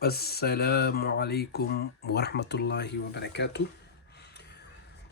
السلام عليكم ورحمة الله وبركاته.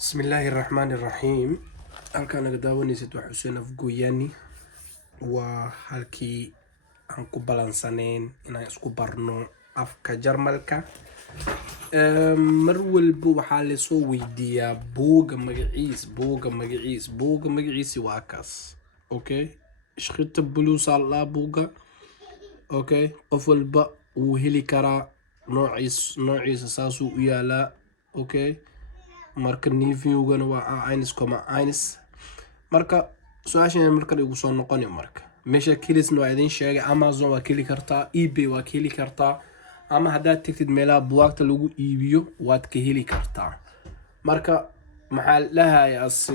بسم الله الرحمن الرحيم. halkaan naga daawanaysid waa xuseen afgooyaani. waa halkii aan ku balansaneyn inaan isku barno afka jarmalka. mar walba waxaa lasoo weydiiyaa buuga magaciisi waa kaas. okay, ishqita buluus allaa buuga. okay, qof walba wuu heli karaa noociisa saasuu u yaalaa. okay, marka niviewgana waa A1,1. marka su-aashan markale igu soo noqoni. marka meesha kilisna waa idin sheegay, Amazon waa keli kartaa, eBay waa ka heli kartaa, ama haddaad tagtid meelaha buwaagta lagu iibiyo waad ka heli kartaa. marka maxaa lahayaas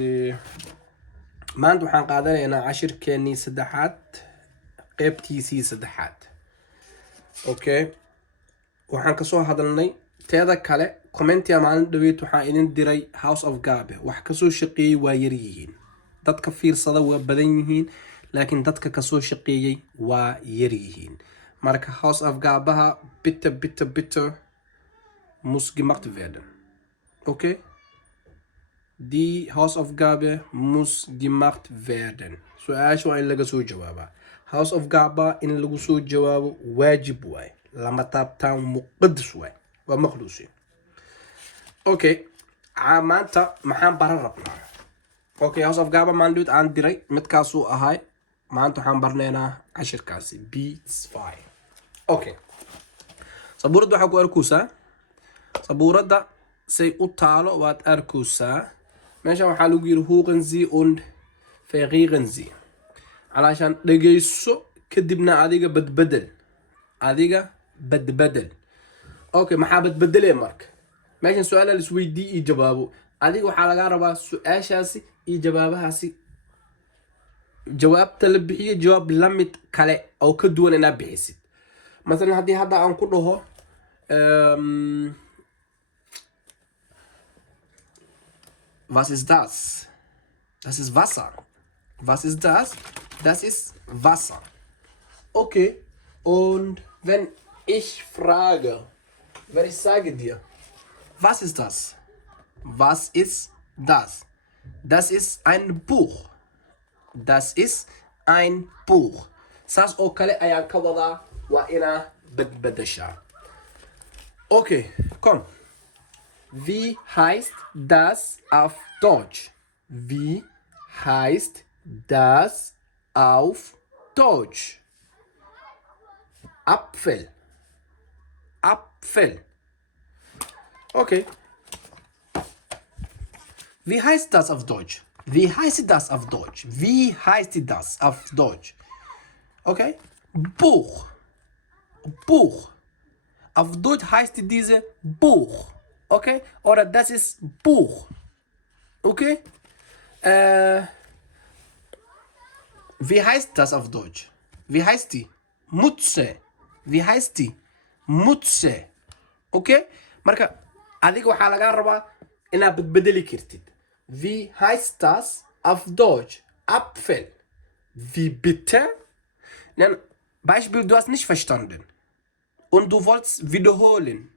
maanta waxaan qaadanaynaa cashirkeenii saddexaad, qeybtiisii saddexaad. okay, waxaan kasoo hadalnay teeda kale commentia maalin dhaweyd waxaan idin diray House of Gabe. wax kasoo shaqeeyey waa yar yihiin, dadka fiirsada waa badan yihiin, laakiin dadka kasoo shaqeeyey waa yar yihiin. marka House of Gabaha bitte muss gemacht werden. okay, die House of Gabe muss gemacht werden. su-aasha waa in laga soo jawaabaa. House of Gaba in lagu soo jawaabo waajib waay, lama taabtaan, muqadas waay, waa maqluusin. okay, maanta maxaan baran rabnaa? okay, House of Gaba maandhood aan diray midkaasuu ahay. maanta waxaan barnaynaa cashirkaasi B5. okay, sabuuradda waxaa ku arkaysaa, sabuuradda say u taalo waad arkaysaa. meesha waxaa lagu yiri hören Sie und verrieren Sie. calaashaan dhegeyso kadibna adiga badbedel. okay, maxaa badbedelee marka? meeshan su-aala laisweydii iyo jawaabo. adiga waxaa lagaa rabaa su-aashaasi iyo jawaabahaasi, jawaabta la bixiyo jawaab lamid kale oo ka duwan inaad bixisid. masalan haddii hadda aan ku dhaho was ist das? Das ist Wasser. Was ist das? Das ist Wasser. okay, und wenn ich frage, wenn ich sage dir, was ist das? Was ist das? Das ist ein Buch. Das ist ein Buch. saas oo kale ayaan ka wadaa, waa inaa badbadashaa. okay, komm. Wie heißt das auf Deutsch? Wie heißt das auf Deutsch? Apfel. okay. Wie heißt das auf Deutsch? Wie heißt das auf Deutsch? Wie heißt das auf Deutsch? okay, Buch. Auf Deutsch heißt diese Buch. okay, oder das ist Buch. okay, wie heißt das auf Deutsch? Wie heißt die? Mütze. Wie heißt die? Mütze. okay, marka adiga waxaa lagaa rabaa inaad badbedeli kartid. wie heißt das auf Deutsch? Apfel. wie bitte? Beispiel, du hast nicht verstanden und du wolltest wiederholen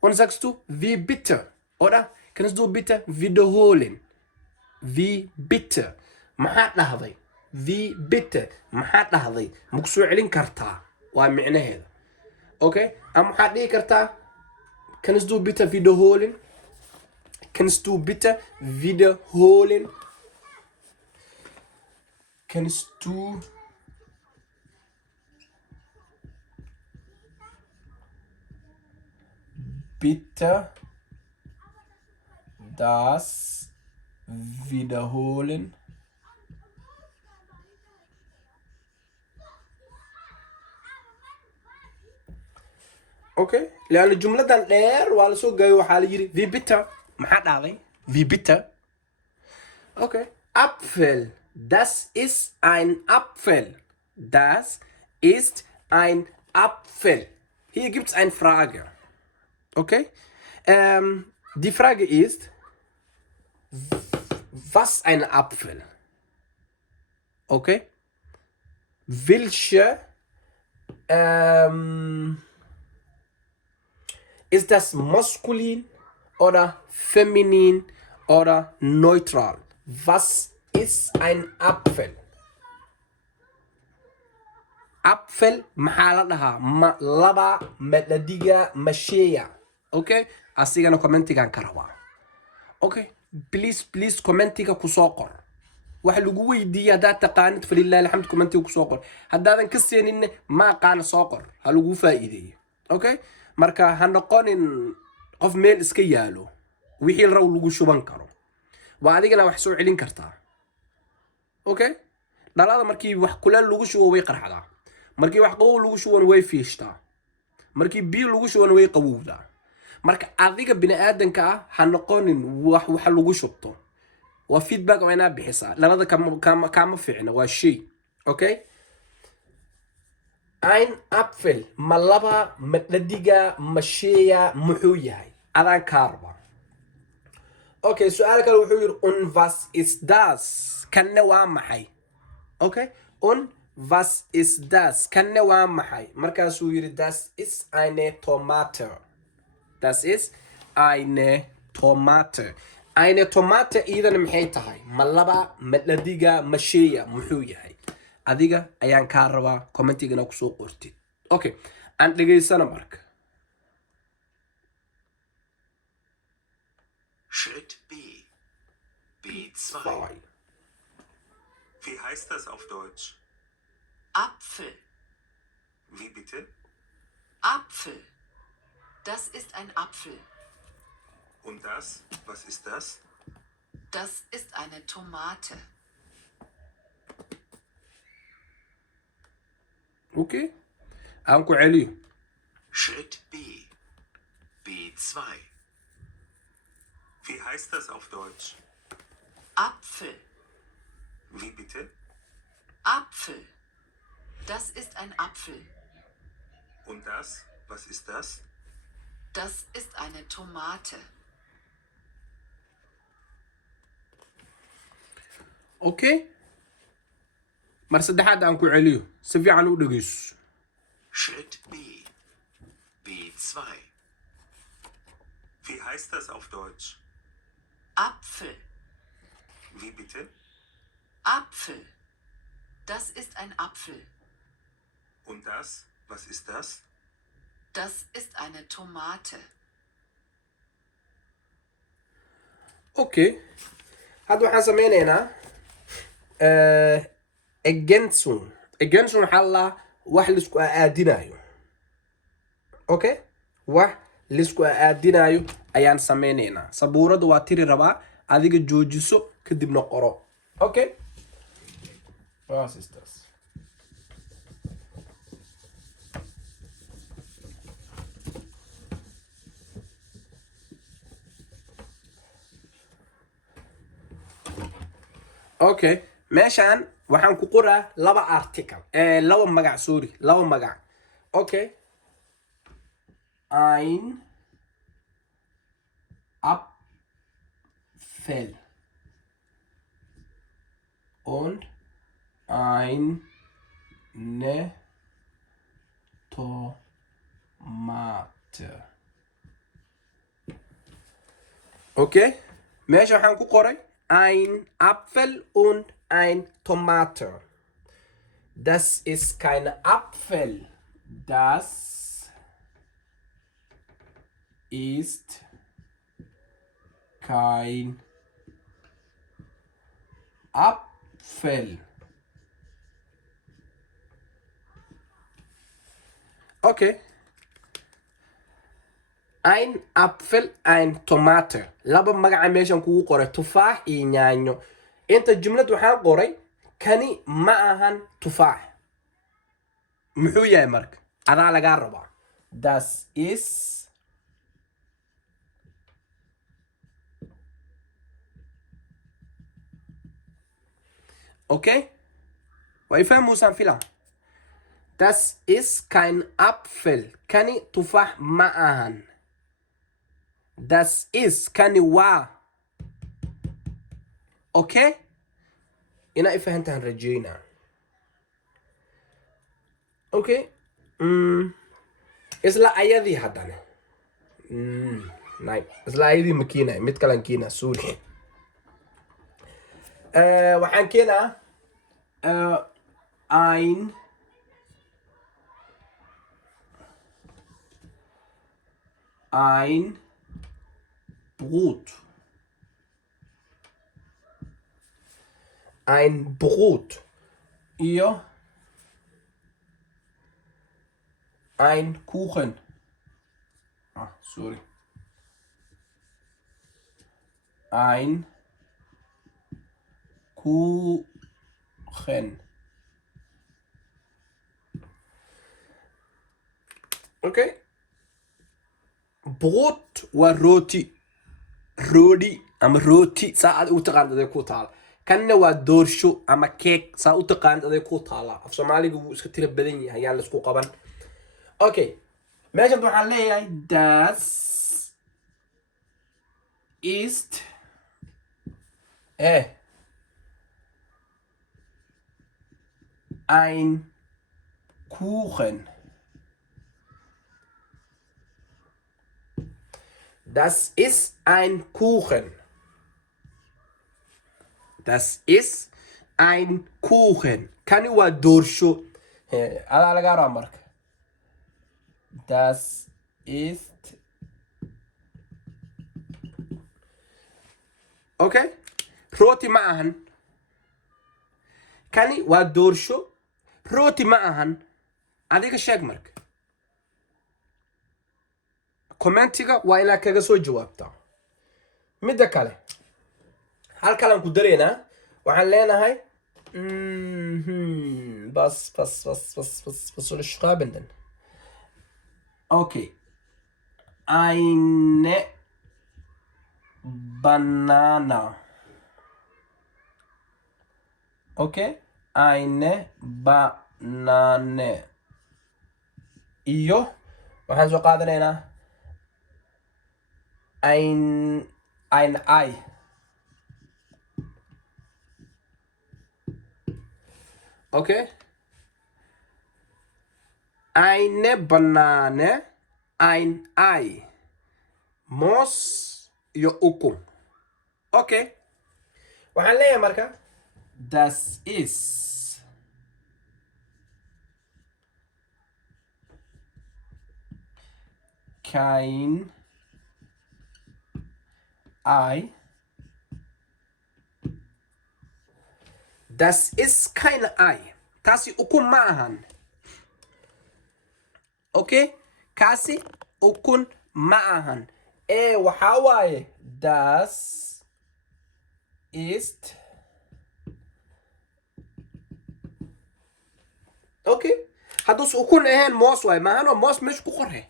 und sagst du wie bitte, oder kannst du bitte wiederholen? wie bitte maxaa dhahday? wie bitte maxaa dhahday? maku soo celin kartaa, waa micnaheeda. okay, ama maxaad dhihi kartaa kannst du bitte wiederholen? kannst du bitte wiederholen? kannst du bitte das wiederholen? okay, لأن جملة dheer waa la soo gaayo, waxaa la yiri wie bitte maxaa dhahday? wie bitte. okay, Apfel. Das ist ein Apfel. Das ist ein Apfel. Hier gibt es eine Frage. okay, die Frage ist, was ein Apfel? okay, welche Ist das maskulin oder feminin oder neutral? Was ist ein Apfel? Apfel maxaa la dhahaa? Ma laba, ma dhadiga, ma sheeya? Okay, asigana commentigan ka rabaa. Okay, please commentiga kusoo qor. wax lagu weydiiyo haddaad taqaanid falilahi alxamd commentiga kusoo qor. haddaadan ka seeninne ma aqaana soo qor, ha lagu faa'iideeyo. Okay, marka ha noqonin qof meel iska yaalo wixii raw lagu shuban karo. waa adigana wax soo celin kartaa. Okay, dhalada markii wax kuleel lagu shubo way qarxadaa, markii wax qabow lagu shubona way fiishtaa, markii biyo lagu shubona way qabowdaa. marka adiga bini aadanka ah ha noqonin wax lagu shubto. waa feedback oo inaa bixisaa. dhalada kama fiicna, waa shay. Okay, ein Apfel ma laba, ma dhadiga, ma sheeya, muxuu yahay? adaan kaa rabaa. Okay, su'aal kale wuxuu yiri und was ist das? kanne waa maxay? Okay, und was ist das? kanne waa maxay? markaasuu yiri das ist eine Tomate. Das ist eine Tomate. Eine Tomate idan maxay tahay? ma laba, ma dhadiga, ma sheeya, muxuu yahay? adiga ayaan kaa rabaa commentigana kusoo qortid. Okay, aan dhegaysana marka. Schritt B. B2. Wie heißt das auf Deutsch? Apfel. Wie bitte? Apfel. Das ist ein Apfel. Und das? Was ist das? Das ist eine Tomate. Okay, aan ku celiyo. Schritt B. B2. Wie heißt das auf Deutsch? Apfel. Wie bitte? Apfel. Das ist ein Apfel. Und das? Was ist das? Das ist eine Tomate. Okay, mar saddexaad aan ku celiyo si fiican u dhegeyso. Schritt B. B2. Wie heißt das auf Deutsch? Apfel. Wie bitte? Apfel. Das ist ein Apfel. Und das? Was ist das? Das ist eine Tomate. Okay, hadda waxaan sameynaynaa ergänzung. ergänzung waxaa la wax laisku aadinayo. Okay, wax laisku aadinayo ayaan sameynaynaa. sabuurada waa tiri rabaa, adiga joojiso kadibna qoro. Okay, was ist das? Okay, meeshaan waxaan ku qoraa laba article, laba magac, sorry, laba magac. Okay, ein Apfel und eine Tomate. Okay, meesha waxaan ku qoray ein Apfel und ein Tomate. Das ist kein Apfel. Das ist kein Apfel. Okay. Ein Apfel, ein Tomate. laba magaca meeshan kugu qoray tufaax iyo yaanyo. inta jumlad waxaan qoray kani ma ahan tufaax. muxuu yahay marka? adaa lagaa rabaa. Das ist okay, way fahmuusaan filan. Das ist kein Apfel. kani tufaax ma ahan. Das ist kani waa. Okay, ina ifahantaan rajeynaa. Okay, isla ayadii haddana Nein, isla ayadii ma keenay mid kalan keenaa sorry. Waxaan keenaa ein Brot. Ein Brot. Iyo ein Kuchen. Sorry. Ein Kuchen. Okay. Brot waa rooti. Roodi ama rooti saa aad u taqaanid aday ku taala. Kanna waa doorsho ama cake saa u taqaanid aday ku taala. Af Soomaaliga wuu iska tira badan yahay ayaan la isku qaban. Okay. Meeshan waxaan leeyahay das ist ein Kuchen. Das ist ein Kuchen. Das ist ein Kuchen. Kani waa doorsho. Adaa laga rabaa marka. Das ist okay. Rooti ma ahan. Kani waa doorsho. Rooti ma ahan. Adiga sheeg marka. Commentiga waa inaad kaga soo jawaabtaa. Midda kale halkalan ku dareynaa waxaan leenahay bas soll ich schreiben denn? Okay. Eine Banana. Okay? Eine Banane. Iyo waxaan soo qaadanaynaa ein Ei. Okay? Eine Banane, ein Ei. Moos iyo ukun. Okay. Waxaan leeyahay marka das ist kein Ei. Das ist kein Ei. Taasi ukun ma ahan. Okay? Kaasi ukun ma ahan. Waxaa waaye das ist okay. Hadduus ukun ahayn moos waaye maahano moos meesha ku qorre.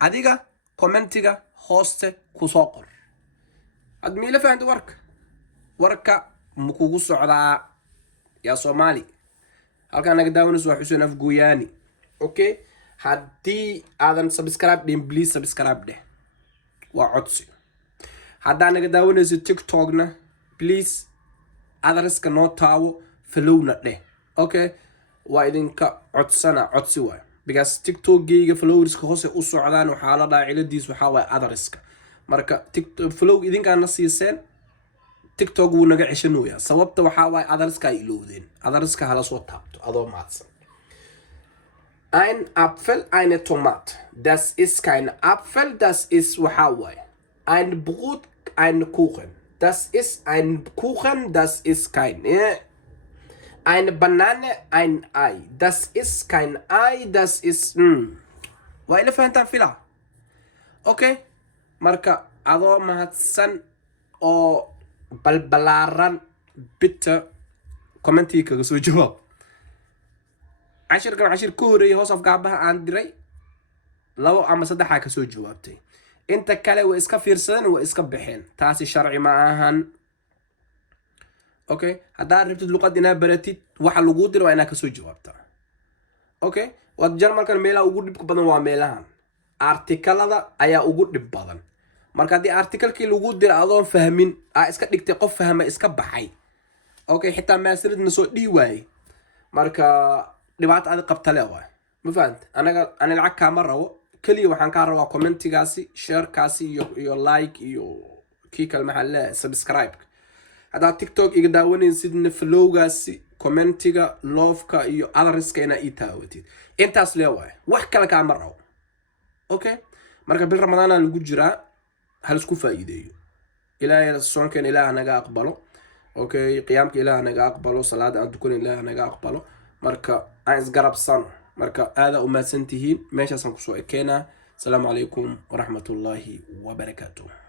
Adiga commentiga hooste ku soo qor. Had miila fahanti warka ma kugu socdaa yaa Soomaali. Halkaan naga daawanayso waa Xuseen Afgooyaani. Okay? Haddii aadan subscribe dhin please subscribe dheh. Waa codsi. Haddaan naga daawanayso TikTokna please adreska noo taawo followna dheh. Okay? Waa idinka codsana codsi waay. Because TikTok-gayga followerska hoose u socdaan waxaa la dhaca ciladiis waxaa waay adreska. Marka TikTok follow idinkaana siiseen TikTok wuu naga ceshanayaa. Sababta waxaa waay adreska ay ilowdeen. Adreska hala soo taabto adoo maadsan. Ein Apfel, eine Tomate. Das ist kein Apfel, das ist waxaa waay. Ein Brot, ein Kuchen. Das ist ein Kuchen, das ist kein. Eine Banane, ein Ei. Das ist kein Ei, das ist. Waa ila fahantaan filaa. Okay? Marka adoo mahadsan oo balbalaaran bitte commentiga kaga soo jawaab. Cashirkan cashir ku horeeyay hoos af gaabaha aan diray 2 ama 3 ka soo jawaabtay. Inta kale way iska fiirsadeen way iska baxeen. Taasi sharci ma ahan. Okay? Haddaad rabtid luqad inaad baratid waxa lagu diro waa inaad ka soo jawaabtaa. Okay? Wad Jarmalkan meelaha ugu dhibka badan waa meelahan. Artikalada ayaa ugu dhib badan. Marka haddii artikalkii lagu diro adoon fahmin iska dhigtay qof fahma iska baxay. Okay? Xitaa maasaridna soo dhii waayey. Marka dhibaato aad qabta le waay. Ma fahant? Aniga lacag kaama rabo كلي وحن كاروا كومنتي قاسي شير كاسي يو لايك يو كيك المحل سبسكرايب هذا تيك توك يقدرون يصيدن فلو قاسي كومنتي لوفكا يو أدرسك إنا إيتاوتي أنت أصلي وح كلا كامرة أوكي مركب بالرمضان الجرا هل سكو فايدة إلى الصون كان إلى أنا أقبله أوكي قيامك إلى أنا أقبله صلاة أن تكون إلى أنا أقبله مركب عايز قرب صن مركب هذا وما سنتهين ماشي أصلا كسوة كنا السلام عليكم ورحمة الله وبركاته.